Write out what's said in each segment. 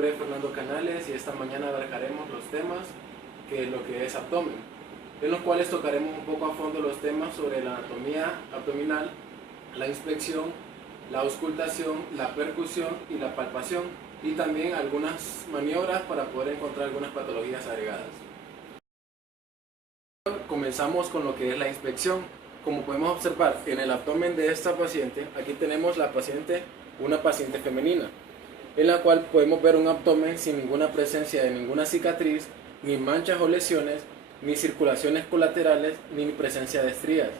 nombre es Fernando Canales y esta mañana abarcaremos los temas que lo que es abdomen, en los cuales tocaremos un poco a fondo los temas sobre la anatomía abdominal, la inspección, la auscultación, la percusión y la palpación, y también algunas maniobras para poder encontrar algunas patologías agregadas. Comenzamos con lo que es la inspección. Como podemos observar en el abdomen de esta paciente, aquí tenemos una paciente femenina, en la cual podemos ver un abdomen sin ninguna presencia de ninguna cicatriz, ni manchas o lesiones, ni circulaciones colaterales, ni presencia de estrías.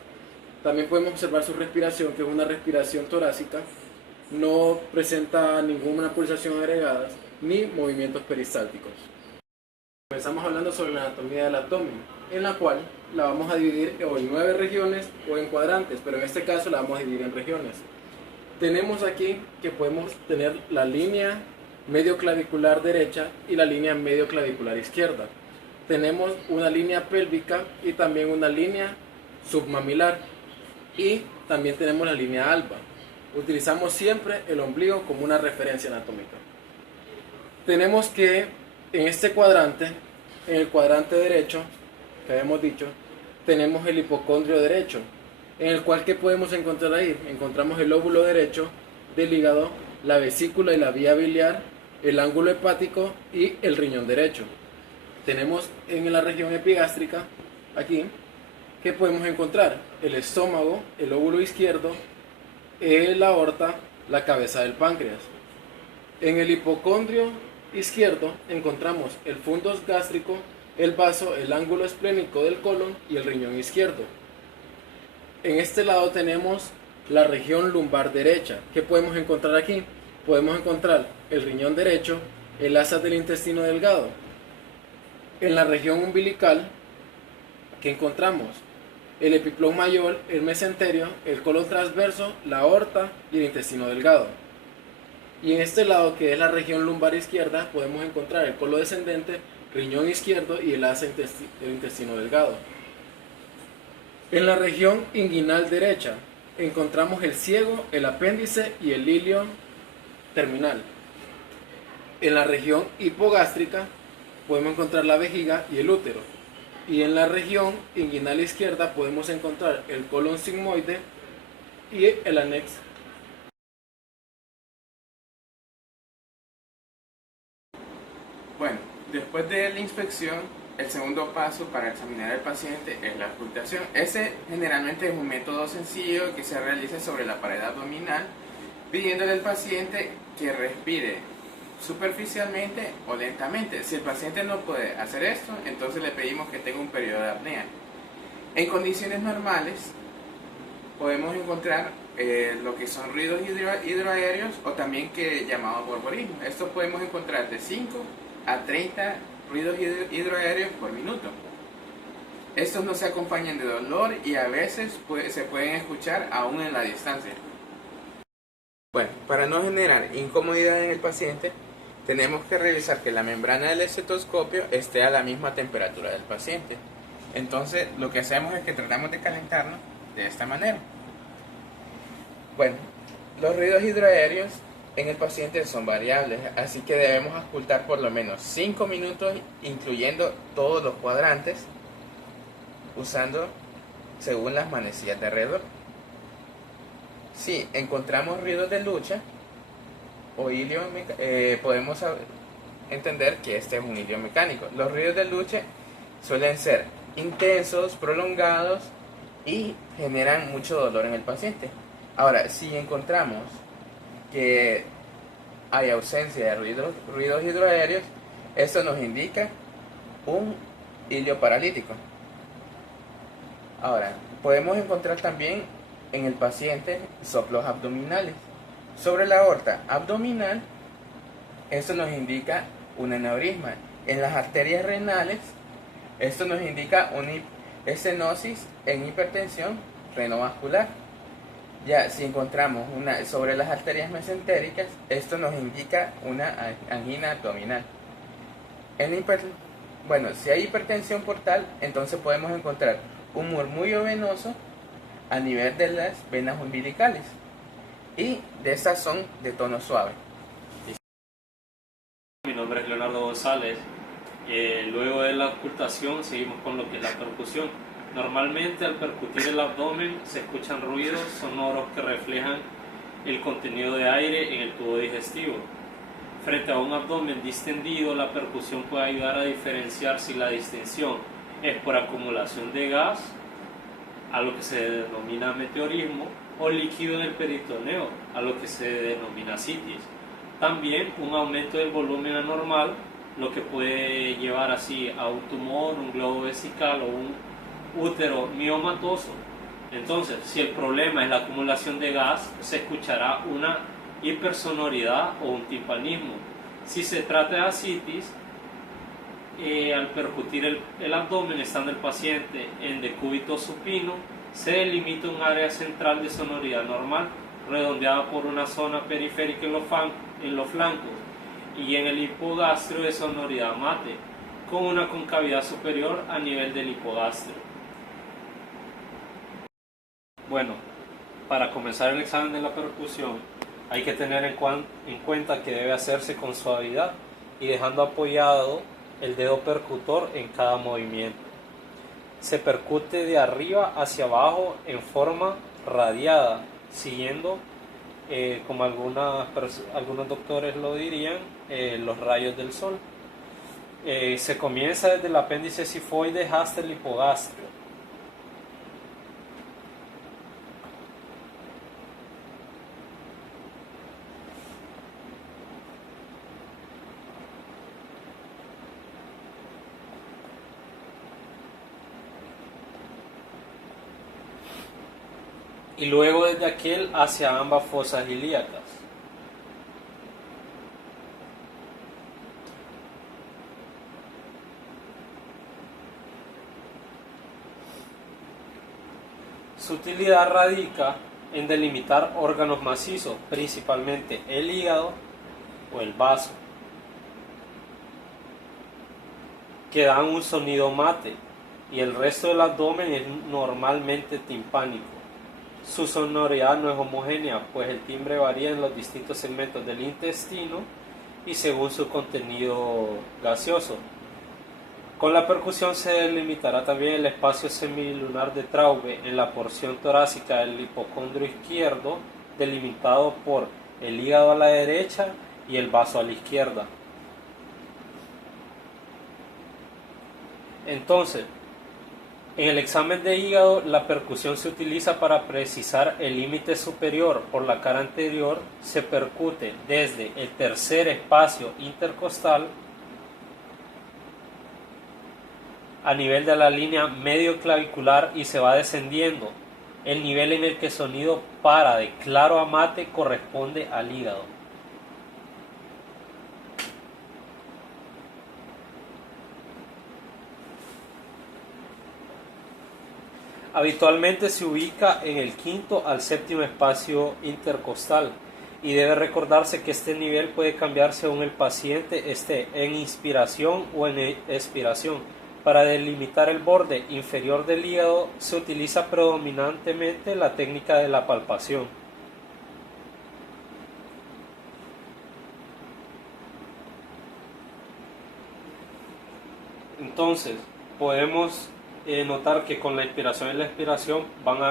También podemos observar su respiración, que es una respiración torácica, no presenta ninguna pulsación agregada, ni movimientos peristálticos. Comenzamos hablando sobre la anatomía del abdomen, en la cual la vamos a dividir o en 9 regiones o en cuadrantes, pero en este caso la vamos a dividir en regiones. Tenemos aquí que podemos tener la línea medio clavicular derecha y la línea medio clavicular izquierda. Tenemos una línea pélvica y también una línea submamilar, y también tenemos la línea alba. Utilizamos siempre el ombligo como una referencia anatómica. Tenemos que en este cuadrante, en el cuadrante derecho, que habíamos dicho, tenemos el hipocondrio derecho, en el cual, ¿qué podemos encontrar ahí? Encontramos el lóbulo derecho del hígado, la vesícula y la vía biliar, el ángulo hepático y el riñón derecho. Tenemos en la región epigástrica, aquí, ¿qué podemos encontrar? El estómago, el lóbulo izquierdo, la aorta, la cabeza del páncreas. En el hipocondrio izquierdo encontramos el fundus gástrico, el vaso, el ángulo esplénico del colon y el riñón izquierdo. En este lado tenemos la región lumbar derecha. ¿Qué podemos encontrar aquí? Podemos encontrar el riñón derecho, el asas del intestino delgado. En la región umbilical, ¿qué encontramos? El epiplón mayor, el mesenterio, el colon transverso, la aorta y el intestino delgado. Y en este lado, que es la región lumbar izquierda, podemos encontrar el colon descendente, riñón izquierdo y el asa del intestino delgado. En la región inguinal derecha encontramos el ciego, el apéndice y el ilio terminal. En la región hipogástrica podemos encontrar la vejiga y el útero. Y en la región inguinal izquierda podemos encontrar el colon sigmoide y el anexo. Bueno, después de la inspección, el segundo paso para examinar al paciente es la auscultación. Ese generalmente es un método sencillo que se realiza sobre la pared abdominal, pidiéndole al paciente que respire superficialmente o lentamente. Si el paciente no puede hacer esto, entonces le pedimos que tenga un periodo de apnea. En condiciones normales podemos encontrar lo que son ruidos hidroaéreos o también que llamamos borborismo. Estos podemos encontrar de 5 a 30 ruidos hidroaéreos por minuto. Estos no se acompañan de dolor y a veces se pueden escuchar aún en la distancia. Bueno, para no generar incomodidad en el paciente, tenemos que revisar que la membrana del estetoscopio esté a la misma temperatura del paciente. Entonces, lo que hacemos es que tratamos de calentarnos de esta manera. Bueno, los ruidos hidroaéreos en el paciente son variables, así que debemos auscultar por lo menos 5 minutos, incluyendo todos los cuadrantes, usando según las manecillas de alrededor. Si encontramos ruidos de lucha o hilio, podemos entender que este es un hilio mecánico. Los ruidos de lucha suelen ser intensos, prolongados y generan mucho dolor en el paciente. Ahora, si encontramos que hay ausencia de ruidos hidroaéreos, esto nos indica un hilio paralítico. Ahora, podemos encontrar también en el paciente soplos abdominales. Sobre la aorta abdominal, esto nos indica un aneurisma. En las arterias renales, esto nos indica una estenosis en hipertensión renovascular. Ya si encontramos una sobre las arterias mesentéricas, esto nos indica una angina abdominal. Si hay hipertensión portal, entonces podemos encontrar un murmullo venoso a nivel de las venas umbilicales, y de estas son de tono suave. nombre es Leonardo González. Luego de la ocultación seguimos con lo que es la percusión. Normalmente al percutir el abdomen se escuchan ruidos sonoros que reflejan el contenido de aire en el tubo digestivo. Frente a un abdomen distendido, la percusión puede ayudar a diferenciar si la distensión es por acumulación de gas, a lo que se denomina meteorismo, o líquido en el peritoneo, a lo que se denomina citis. También un aumento del volumen anormal, lo que puede llevar así a un tumor, un globo vesical o un útero miomatoso. Entonces, si el problema es la acumulación de gas, se escuchará una hipersonoridad o un timpanismo. Si se trata de ascitis, al percutir el abdomen estando el paciente en decúbito supino, se delimita un área central de sonoridad normal, redondeada por una zona periférica en los flancos, y en el hipogastrio de sonoridad mate, con una concavidad superior a nivel del hipogastrio. Bueno, para comenzar el examen de la percusión, hay que tener en cuenta que debe hacerse con suavidad y dejando apoyado el dedo percutor en cada movimiento. Se percute de arriba hacia abajo en forma radiada, siguiendo, como algunos doctores lo dirían, los rayos del sol. Se comienza desde el apéndice sifoides hasta el hipogastrio. Y luego desde aquel hacia ambas fosas ilíacas. Su utilidad radica en delimitar órganos macizos, principalmente el hígado o el vaso, que dan un sonido mate, y el resto del abdomen es normalmente timpánico. Su sonoridad no es homogénea, pues el timbre varía en los distintos segmentos del intestino y según su contenido gaseoso. Con la percusión se delimitará también el espacio semilunar de Traube en la porción torácica del hipocondrio izquierdo, delimitado por el hígado a la derecha y el vaso a la izquierda. Entonces, en el examen de hígado, la percusión se utiliza para precisar el límite superior. Por la cara anterior se percute desde el tercer espacio intercostal a nivel de la línea medio clavicular y se va descendiendo. El nivel en el que el sonido para de claro a mate corresponde al hígado. Habitualmente se ubica en el quinto al séptimo espacio intercostal y debe recordarse que este nivel puede cambiar según el paciente esté en inspiración o en expiración. Para delimitar el borde inferior del hígado se utiliza predominantemente la técnica de la palpación. Entonces, podemos notar que con la inspiración y la expiración pueden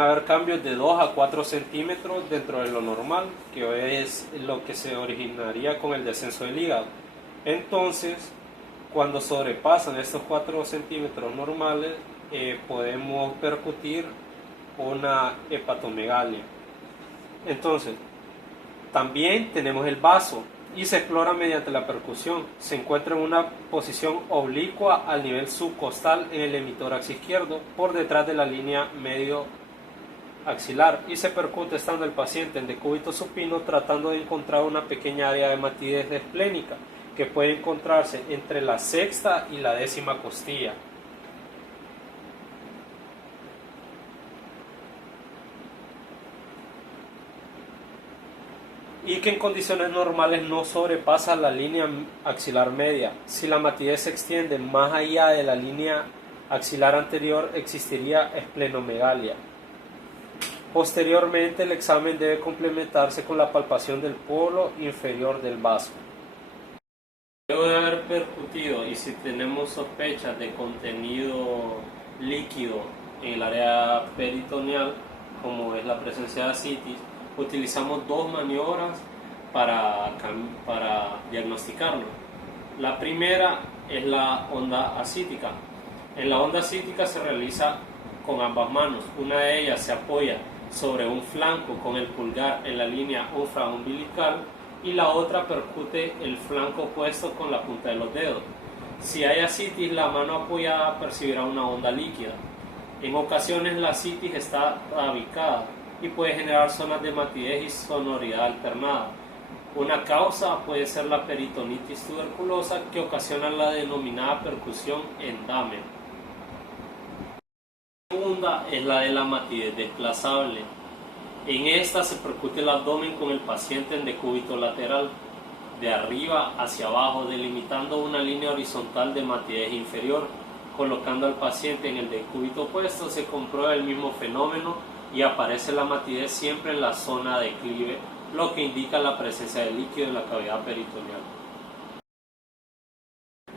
haber cambios de 2 a 4 centímetros dentro de lo normal, que es lo que se originaría con el descenso del hígado. Entonces, cuando sobrepasan estos 4 centímetros normales, podemos percutir una hepatomegalia. Entonces, también tenemos el vaso y se explora mediante la percusión. Se encuentra en una posición oblicua al nivel subcostal en el hemitórax izquierdo, por detrás de la línea medio axilar, y se percute estando el paciente en decúbito supino, tratando de encontrar una pequeña área de matidez esplénica que puede encontrarse entre la sexta y la 10ª costilla. Y que en condiciones normales no sobrepasa la línea axilar media. Si la matidez se extiende más allá de la línea axilar anterior, existiría esplenomegalia. Posteriormente, el examen debe complementarse con la palpación del polo inferior del vaso. Luego de haber percutido y si tenemos sospechas de contenido líquido en el área peritoneal, como es la presencia de ascitis, utilizamos dos maniobras para diagnosticarlo. La primera es la onda ascítica. En la onda ascítica se realiza con ambas manos. Una de ellas se apoya sobre un flanco con el pulgar en la línea umbilical y la otra percute el flanco opuesto con la punta de los dedos. Si hay ascitis, la mano apoyada percibirá una onda líquida. En ocasiones la ascitis está rabicada y puede generar zonas de matidez y sonoridad alternada. Una causa puede ser la peritonitis tuberculosa, que ocasiona la denominada percusión endamen. La segunda es la de la matidez desplazable. En esta se percute el abdomen con el paciente en decúbito lateral, de arriba hacia abajo, delimitando una línea horizontal de matidez inferior. Colocando al paciente en el decúbito opuesto se comprueba el mismo fenómeno y aparece la matidez siempre en la zona de declive, lo que indica la presencia de líquido en la cavidad peritoneal.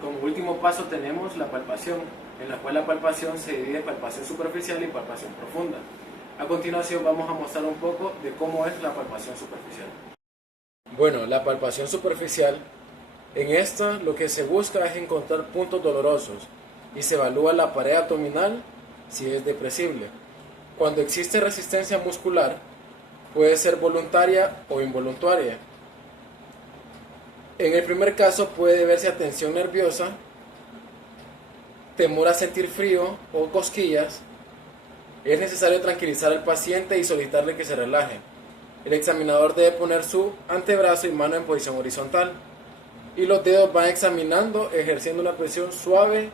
Como último paso tenemos la palpación, en la cual la palpación se divide en palpación superficial y palpación profunda. A continuación vamos a mostrar un poco de cómo es la palpación superficial. Bueno, la palpación superficial, en esta lo que se busca es encontrar puntos dolorosos y se evalúa la pared abdominal si es depresible. Cuando existe resistencia muscular, puede ser voluntaria o involuntaria. En el primer caso puede verse tensión nerviosa, temor a sentir frío o cosquillas. Es necesario tranquilizar al paciente y solicitarle que se relaje. El examinador debe poner su antebrazo y mano en posición horizontal y los dedos van examinando, ejerciendo una presión suave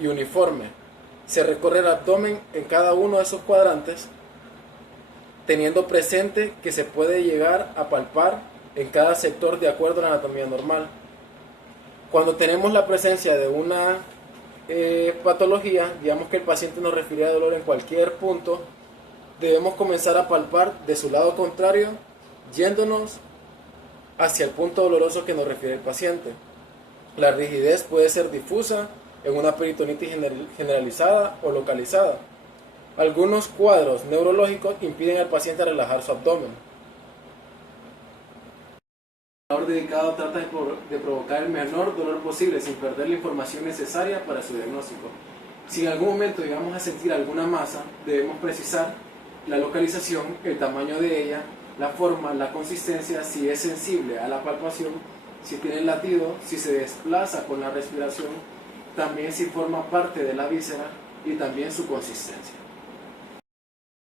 y uniforme. Se recorre el abdomen en cada uno de esos cuadrantes, teniendo presente que se puede llegar a palpar en cada sector de acuerdo a la anatomía normal. Cuando tenemos la presencia de una patología, digamos que el paciente nos refiere a dolor en cualquier punto, debemos comenzar a palpar de su lado contrario, yéndonos hacia el punto doloroso que nos refiere el paciente. La rigidez puede ser difusa en una peritonitis generalizada o localizada. Algunos cuadros neurológicos impiden al paciente relajar su abdomen. El examinador dedicado trata de provocar el menor dolor posible sin perder la información necesaria para su diagnóstico. Si en algún momento llegamos a sentir alguna masa, debemos precisar la localización, el tamaño de ella, la forma, la consistencia, si es sensible a la palpación, si tiene latido, si se desplaza con la respiración, también si forma parte de la víscera y también su consistencia.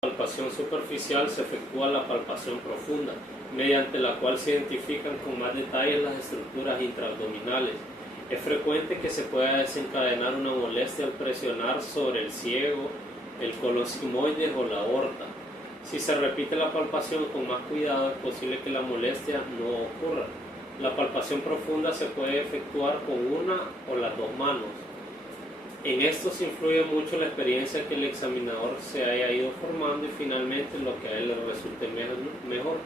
En la palpación superficial se efectúa la palpación profunda, mediante la cual se identifican con más detalle las estructuras intraabdominales. Es frecuente que se pueda desencadenar una molestia al presionar sobre el ciego, el colon sigmoides o la aorta. Si se repite la palpación con más cuidado, es posible que la molestia no ocurra. La palpación profunda se puede efectuar con una o las dos manos. En esto se influye mucho la experiencia que el examinador se haya ido formando y finalmente lo que a él le resulte mejor.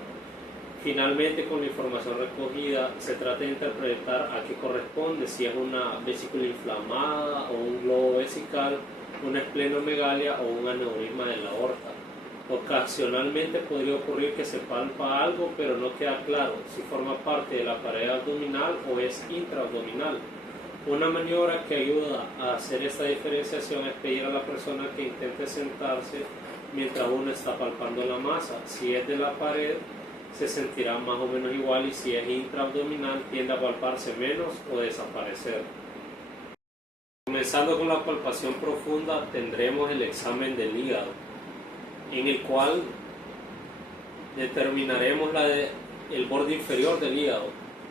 Finalmente, con la información recogida, se trata de interpretar a qué corresponde, si es una vesícula inflamada o un globo vesical, una esplenomegalia o un aneurisma de la aorta. Ocasionalmente podría ocurrir que se palpa algo, pero no queda claro si forma parte de la pared abdominal o es intraabdominal. Una maniobra que ayuda a hacer esta diferenciación es pedir a la persona que intente sentarse mientras uno está palpando la masa. Si es de la pared, se sentirá más o menos igual, y si es intraabdominal, tiende a palparse menos o desaparecer. Comenzando con la palpación profunda, tendremos el examen del hígado, en el cual determinaremos el borde inferior del hígado,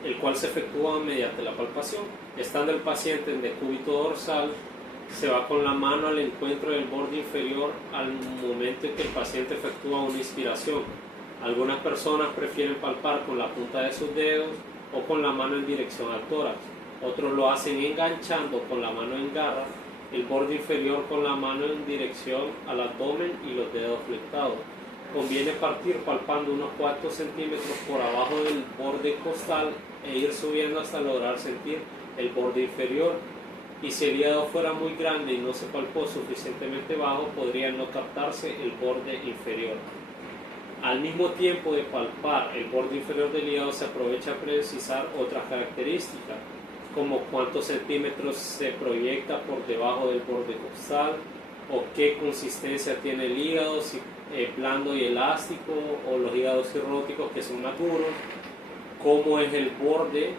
el cual se efectúa mediante la palpación. Estando el paciente en decúbito dorsal, se va con la mano al encuentro del borde inferior al momento en que el paciente efectúa una inspiración. Algunas personas prefieren palpar con la punta de sus dedos o con la mano en dirección al tórax. Otros lo hacen enganchando con la mano en garra el borde inferior con la mano en dirección al abdomen y los dedos flectados. conviene partir palpando unos 4 centímetros por abajo del borde costal e ir subiendo hasta lograr sentir el borde inferior. Y si el hígado fuera muy grande y no se palpó suficientemente bajo, podría no captarse el borde inferior. Al mismo tiempo de palpar el borde inferior del hígado, se aprovecha a precisar otras características, como cuántos centímetros se proyecta por debajo del borde costal, o qué consistencia tiene el hígado, si blando y elástico, o los hígados cirróticos que son más duros, cómo es el borde.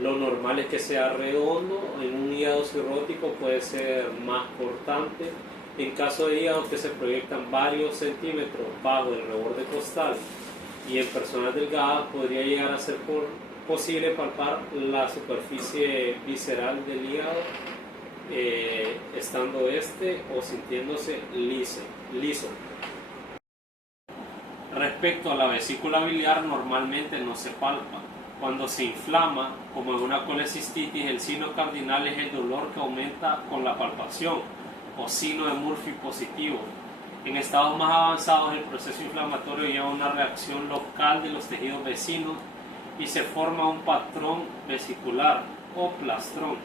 Lo normal es que sea redondo. En un hígado cirrótico puede ser más cortante. En caso de hígados que se proyectan varios centímetros bajo el reborde costal y en personas delgadas, podría llegar a ser posible palpar la superficie visceral del hígado, estando o sintiéndose liso. Respecto a la vesícula biliar, normalmente no se palpa. Cuando se inflama, como en una colecistitis, el signo cardinal es el dolor que aumenta con la palpación, o signo de Murphy positivo. En estados más avanzados, el proceso inflamatorio lleva a una reacción local de los tejidos vecinos y se forma un patrón vesicular o plastrón.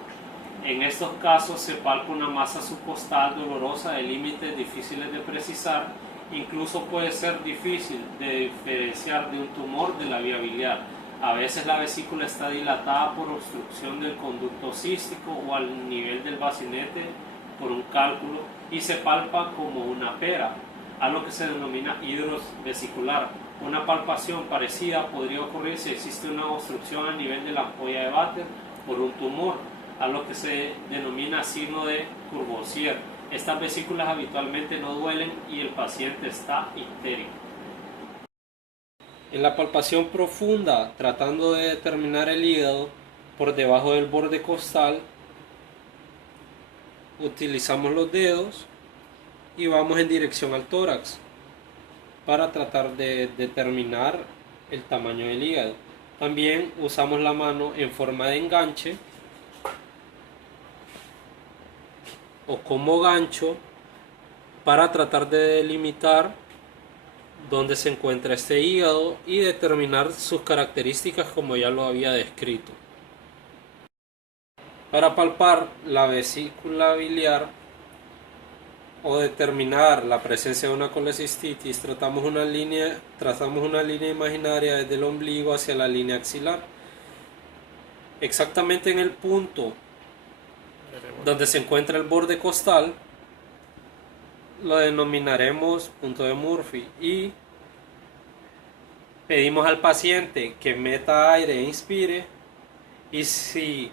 En estos casos se palpa una masa subcostal dolorosa de límites difíciles de precisar. Incluso puede ser difícil de diferenciar de un tumor de la vía biliar. A veces la vesícula está dilatada por obstrucción del conducto cístico o al nivel del bacinete por un cálculo y se palpa como una pera, algo que se denomina hidros vesicular. Una palpación parecida podría ocurrir si existe una obstrucción a nivel de la ampolla de Vater por un tumor, a lo que se denomina signo de Courvoisier. Estas vesículas habitualmente no duelen y el paciente está ictérico. En la palpación profunda, tratando de determinar el hígado por debajo del borde costal, utilizamos los dedos y vamos en dirección al tórax para tratar de determinar el tamaño del hígado. También usamos la mano en forma de enganche o como gancho para tratar de delimitar dónde se encuentra este hígado y determinar sus características como ya lo había descrito. Para palpar la vesícula biliar o determinar la presencia de una colecistitis, trazamos una línea imaginaria desde el ombligo hacia la línea axilar. Exactamente en el punto donde se encuentra el borde costal, lo denominaremos punto de Murphy y pedimos al paciente que meta aire e inspire, y si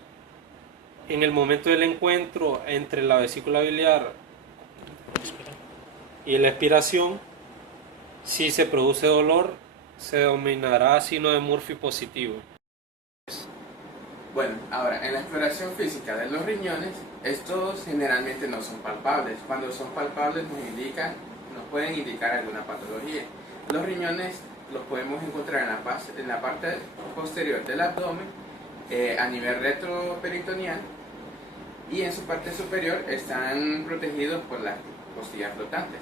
en el momento del encuentro entre la vesícula biliar y la expiración, si se produce dolor, se denominará signo de Murphy positivo. Bueno, ahora, en la exploración física de los riñones, estos generalmente no son palpables. Cuando son palpables nos pueden indicar alguna patología. Los riñones los podemos encontrar en la parte posterior del abdomen, a nivel retroperitoneal, y en su parte superior están protegidos por las costillas flotantes.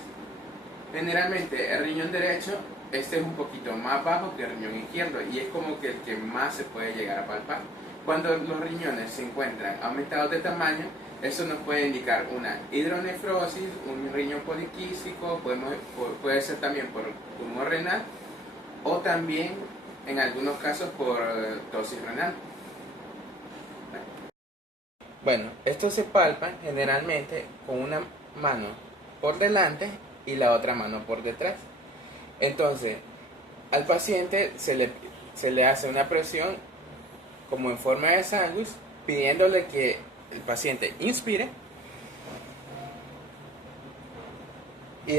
Generalmente el riñón derecho, este es un poquito más bajo que el riñón izquierdo y es como que el que más se puede llegar a palpar. Cuando los riñones se encuentran aumentados de tamaño, eso nos puede indicar una hidronefrosis, un riñón poliquístico, puede ser también por tumor renal o también en algunos casos por tosis renal. Bueno, estos se palpan generalmente con una mano por delante y la otra mano por detrás. Entonces, al paciente se le hace una presión como en forma de sándwich, pidiéndole que el paciente inspire y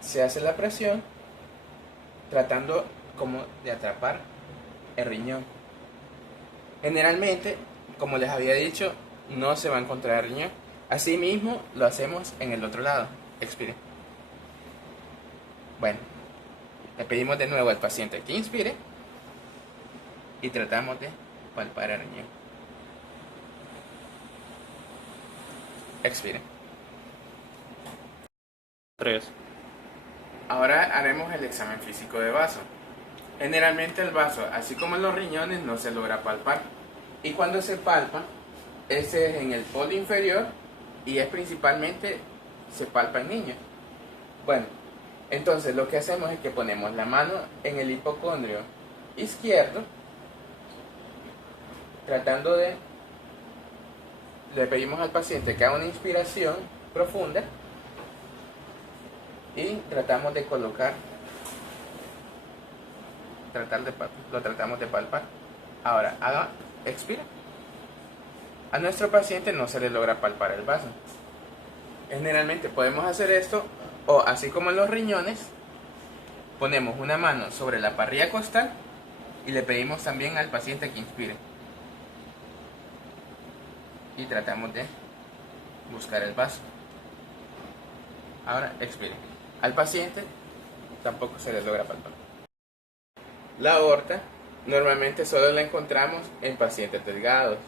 se hace la presión tratando como de atrapar el riñón. Generalmente, como les había dicho, no se va a encontrar el riñón. Asimismo, lo hacemos en el otro lado. Expire. Bueno, le pedimos de nuevo al paciente que inspire y tratamos de palpar el riñón. Expire. 3, Ahora haremos el examen físico de vaso. Generalmente el vaso, así como los riñones, no se logra palpar. Y cuando se palpa, ese es en el podio inferior y es principalmente, se palpa en niños. Bueno, entonces lo que hacemos es que ponemos la mano en el hipocondrio izquierdo, tratando de, le pedimos al paciente que haga una inspiración profunda y tratamos de colocar, lo tratamos de palpar. Ahora, expira. A nuestro paciente no se le logra palpar el vaso. Generalmente podemos hacer esto, o así como en los riñones, ponemos una mano sobre la parrilla costal y le pedimos también al paciente que inspire. Y tratamos de buscar el vaso. Ahora expire. Al paciente tampoco se le logra palpar. La aorta normalmente solo la encontramos en pacientes delgados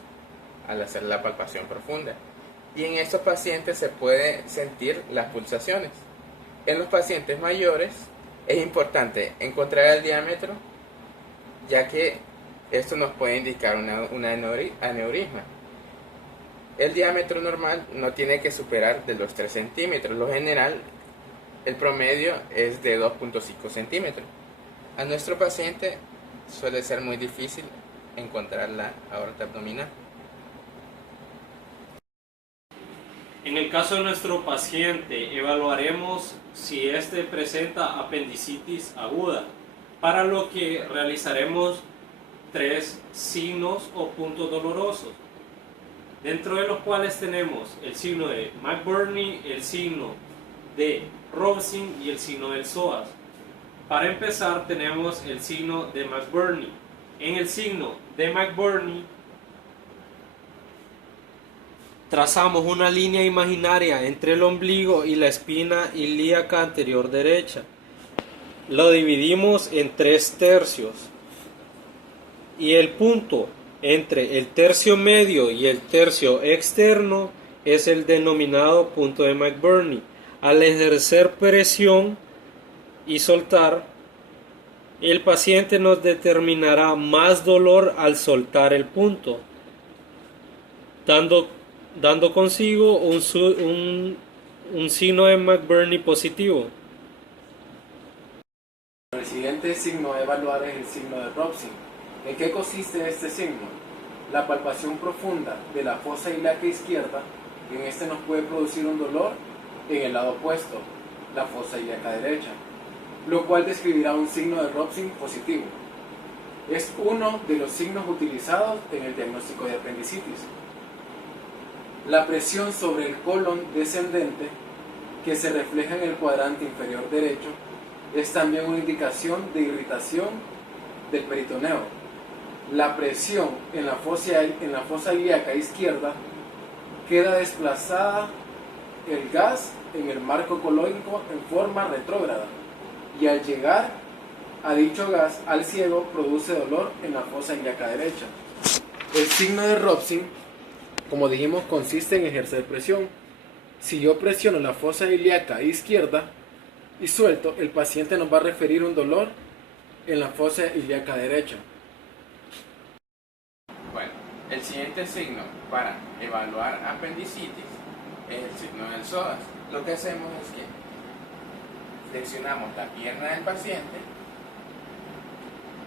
al hacer la palpación profunda. Y en estos pacientes se puede sentir las pulsaciones. En los pacientes mayores es importante encontrar el diámetro, ya que esto nos puede indicar un aneurisma. El diámetro normal no tiene que superar de los 3 centímetros. Lo general, el promedio es de 2.5 centímetros. A nuestro paciente suele ser muy difícil encontrar la aorta abdominal. En el caso de nuestro paciente, evaluaremos si éste presenta apendicitis aguda, para lo que realizaremos 3 signos o puntos dolorosos, dentro de los cuales tenemos el signo de McBurney, el signo de Robson y el signo del psoas. Para empezar, tenemos el signo de McBurney. En el signo de McBurney trazamos una línea imaginaria entre el ombligo y la espina ilíaca anterior derecha. Lo dividimos en 3 tercios. Y el punto entre el tercio medio y el tercio externo es el denominado punto de McBurney. Al ejercer presión y soltar, el paciente nos determinará más dolor al soltar el punto, dando consigo un signo de McBurney positivo. El siguiente signo a evaluar es el signo de Robson. ¿En qué consiste este signo? La palpación profunda de la fosa ilíaca izquierda, y en este nos puede producir un dolor en el lado opuesto, la fosa ilíaca derecha, lo cual describirá un signo de Robson positivo. Es uno de los signos utilizados en el diagnóstico de apendicitis. La presión sobre el colon descendente, que se refleja en el cuadrante inferior derecho, es también una indicación de irritación del peritoneo. La presión en la fosa ilíaca izquierda queda desplazada el gas en el marco colóico en forma retrógrada, y al llegar a dicho gas al ciego produce dolor en la fosa ilíaca derecha. El signo de Robson, como dijimos, consiste en ejercer presión. Si yo presiono la fosa ilíaca izquierda y suelto, el paciente nos va a referir un dolor en la fosa ilíaca derecha. Bueno, el siguiente signo para evaluar apendicitis es el signo del psoas. Lo que hacemos es que flexionamos la pierna del paciente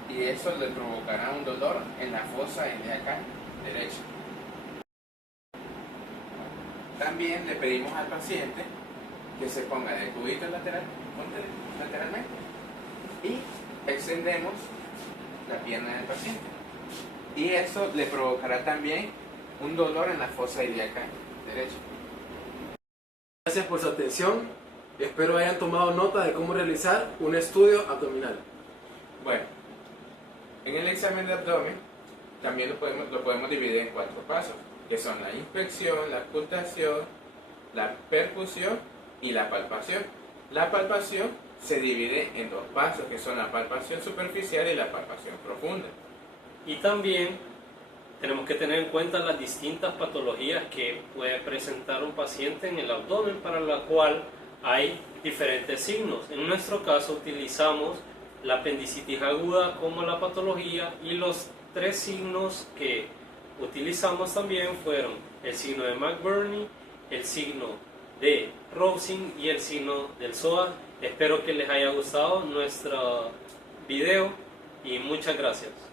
y eso le provocará un dolor en la fosa ilíaca derecha. También le pedimos al paciente que se ponga de cubito lateralmente y extendemos la pierna del paciente. Y eso le provocará también un dolor en la fosa ilíaca derecha. Gracias por su atención. Espero hayan tomado nota de cómo realizar un estudio abdominal. Bueno, en el examen de abdomen también lo podemos dividir en 4 pasos, que son la inspección, la auscultación, la percusión y la palpación. La palpación se divide en 2 pasos, que son la palpación superficial y la palpación profunda. Y también tenemos que tener en cuenta las distintas patologías que puede presentar un paciente en el abdomen, para la cual hay diferentes signos. En nuestro caso utilizamos la apendicitis aguda como la patología, y los 3 signos que utilizamos también fueron el signo de McBurney, el signo de Rousing y el signo del psoas. Espero que les haya gustado nuestro video y muchas gracias.